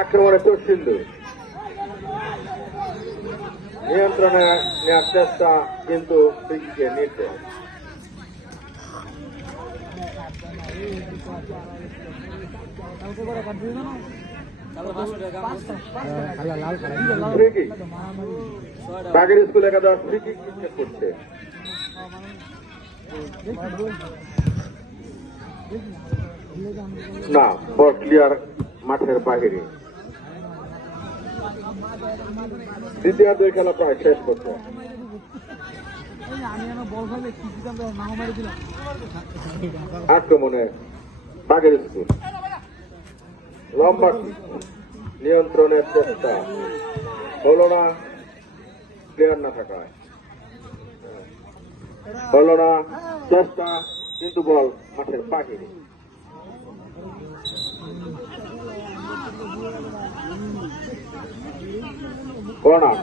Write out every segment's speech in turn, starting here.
আক্রমণে চর্ষিন্দু নিয়ন্ত্রণে নেওয়ার চেষ্টা কিন্তু ফ্রিকিকে নির্দেশ। ফ্রি কিক বাগের স্কুল একাদশ ফ্রি কিক করছে। না বল ক্লিয়ার মাঠের বাহিরে দ্বিতীয় দুই খেলা প্রায় শেষ করছে। আমি আমার বল ফেলে কি দিতাম নাম মারি দিলাম আক্রমণে বাগের স্কুল। লম্বা নিয়ন্ত্রণের চেষ্টা। হলো না প্লেয়ার না থাকায়। হলো না চেষ্টা কিন্তু বল, মাঠের বাহিরে কর্নার।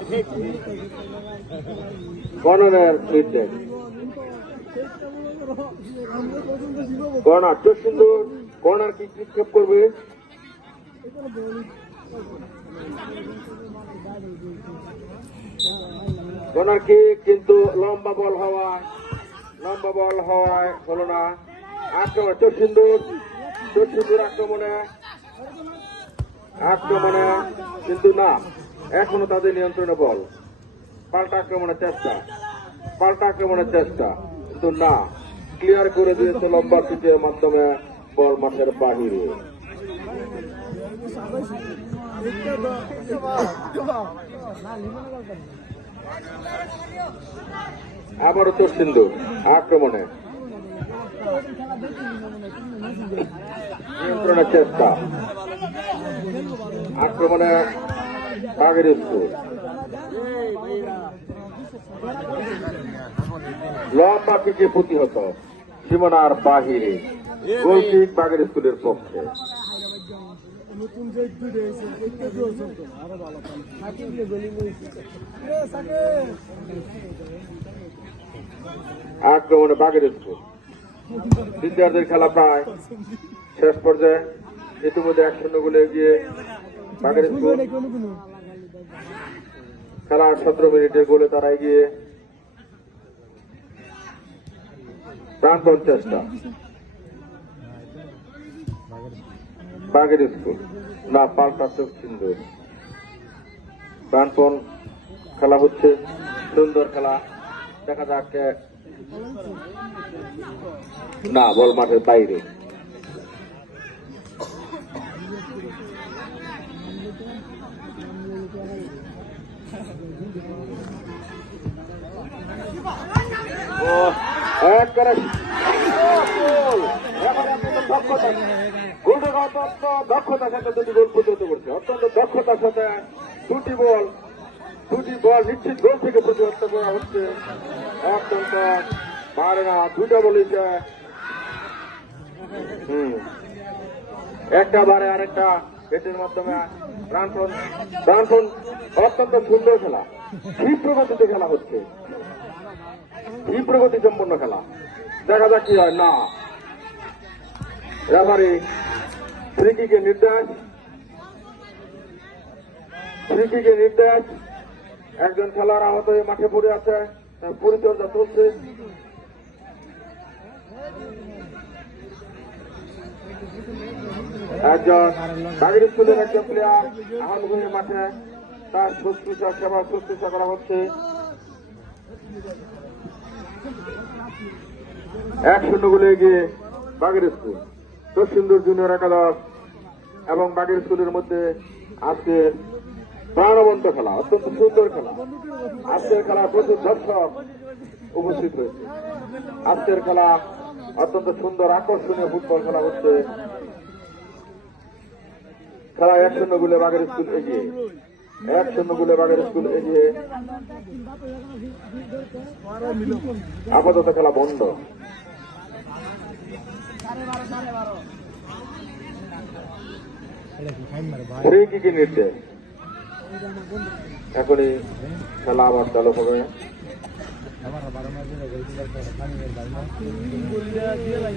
কর্নার কি নিক্ষেপ করবে? কর্নার কি কিন্তু লম্বা বল হওয়ায় লম্বা বল হওয়ায় হলো না আক্রমণ চোখ সুন্দর চোখ সুন্দর আক্রমণে আক্রমণে কিন্তু না এখনও তাদের নিয়ন্ত্রণে বল পাল্টা আক্রমণের চেষ্টা পাল্টা আক্রমণের চেষ্টা কিন্তু না ক্লিয়ার করে দিয়েছে লম্বা কিকের মাধ্যমে বল মাঠের বাহিরে আবারও সিন্ধু আক্রমণে। নিয়ন্ত্রণের চেষ্টা। আক্রমণে বাগের স্কুল লম্বা কিকে প্রতিহত, সীমানার বাহিরে। গোল কিক বাগের স্কুলের পক্ষে। নতুন আক্রমণে বাগের স্কুল দ্বিতীয়ার্ধের খেলা প্রায় শেষ পর্যায়ে ইতিমধ্যে এক শূন্য গোলে এগিয়ে বাগের স্কুল খেলার সতেরো মিনিটের গোলে তারা এগিয়ে প্রাণপণ চেষ্টা। বাগের স্কুল না, পাল্টা চোখ সুন্দর প্রাণপণ খেলা হচ্ছে। সুন্দর খেলা। দেখা যাক না বল মাঠের বাইরে দক্ষতার সাথে দুটি গোল প্রতিহত করছে অত্যন্ত দক্ষতার সাথে দুটি বল। দুটি বল নিশ্চিত গোল থেকে প্রতিহত করা হচ্ছে। অত্যন্ত পারে না দুটা হুম। একটা বারে আরেকটা এটির মাধ্যমে প্রাণপণ প্রাণপণ অত্যন্ত সুন্দর খেলা। ক্ষিপ্র গতিতে খেলা হচ্ছে। ক্ষিপ্র গতি সম্পন্ন খেলা। দেখা যাক কি হয়। না। রেফারি ফ্রিকিকে নির্দেশ। ফ্রিকিকে নির্দেশ। একজন খেলার আহত হয়ে মাঠে পড়ে আছে পরিচর্যা চলছে। একজন নাগরিক স্কুলের একজন প্লেয়ার আহত হয়ে মাঠে তার শুশ্রূষা সেবা শুশ্রূষা করা হচ্ছে। এক শূন্য গোলে এগিয়ে বাগের স্কুল তো সুন্দর জুনিয়র একাদশ এবং বাগের স্কুলের মধ্যে আজকে প্রাণবন্ত খেলা, অত্যন্ত সুন্দর খেলা। আজকের খেলা প্রচুর দর্শক উপস্থিত হয়েছে আজকের খেলা অত্যন্ত সুন্দর, আকর্ষণীয় ফুটবল খেলা হচ্ছে। খেলা এক শূন্য গুলে বাগের স্কুল এগিয়ে। এক শূন্য গুলে বাগের স্কুল এগিয়ে। আপাতত খেলা বন্ধ। ফ্রি কিকে নির্দেশ। এখনই খেলা আবার চালু হবে।